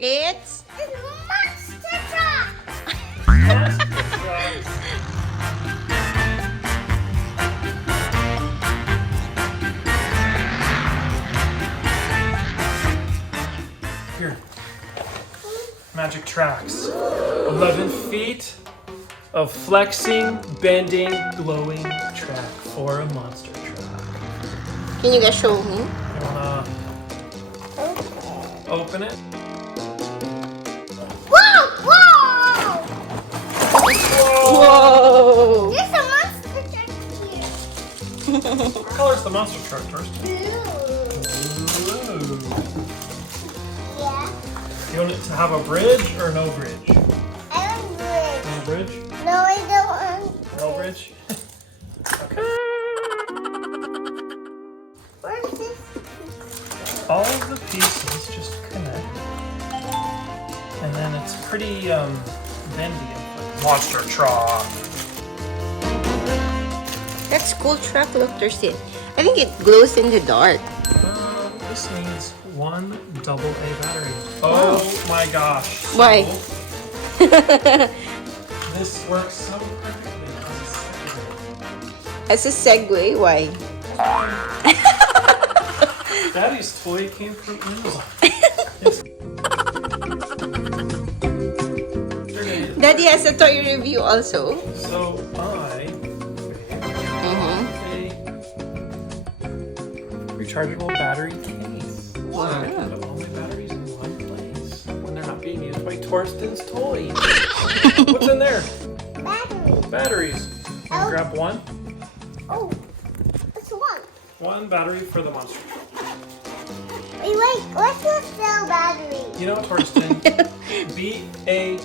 It's monster truck. Here. Magic tracks. 11 feet of flexing, bending, glowing track for a monster truck. Can you guys show me? You wanna open it? Whoa! Whoa! Whoa! There's a monster truck here. What color's the monster truck, Thorstein? Blue. Blue. Yeah. You want it to have a bridge or no bridge? I want bridge. No bridge? No, I don't want. No bridge? Okay. Where's this? All of the pieces just connect. And then it's pretty bendy. Monster truck. That's cool truck, look, Thorstein. I think it glows in the dark. This needs one double A battery. Oh my gosh. Why? So, this works so perfectly As a segue, why? Daddy's toy came from Amazon. Yes. Daddy has a toy review also. So I a rechargeable battery case. Wow. So I can put all my batteries in one place when they're not being used by Thorstein's toy. What's in there? Battery. Batteries. Can you grab one? Oh, it's one. One battery for the monster. Wait, what's the cell battery? You know, Thorstein, BATTER1.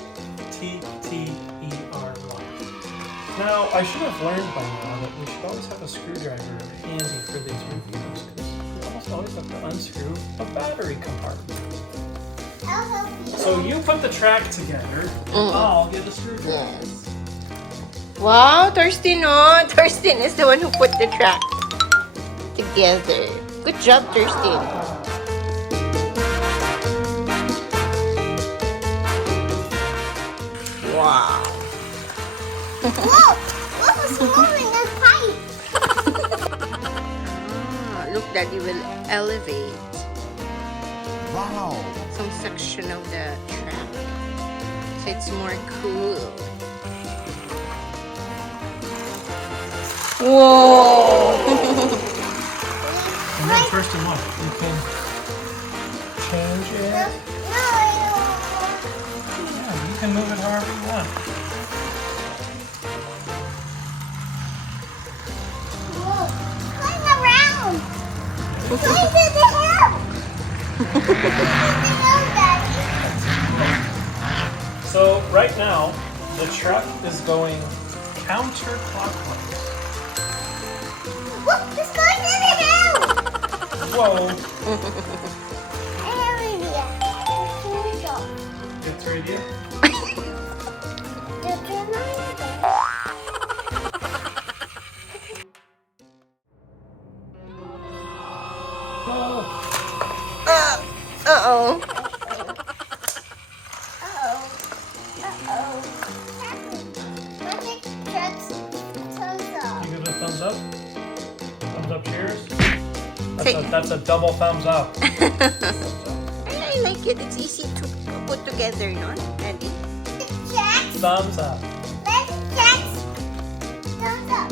Now, I should have learned by now that we should always have a screwdriver handy for these reviews because we almost always have to unscrew a battery compartment. I'll help you. So you put the track together, I'll get a screwdriver. Yes. Wow, Thorstein, oh. Thorstein is the one who put the track together. Good job, Thorstein. Wow. Whoa! What was moving that pipe? Look, Daddy will elevate Wow. some section of the track. So it's more cool. Whoa! And then first and look, you can change it. No, I Yeah, you can move it however you want. don't. Whoa! Climb around. Climb to the hill. Climb to the hill, Daddy. So right now, the truck is going counterclockwise. Look, it's going to the hill. Whoa! I have an idea. Here we go. Good idea. The turn Oh, Uh-oh. Uh-oh. Magic trucks thumbs up. you give it a thumbs up? Thumbs up, cheers. That's a double thumbs up. I like it. It's easy to put together, no? Daddy? Jacks. Thumbs up. Magic trucks thumbs up.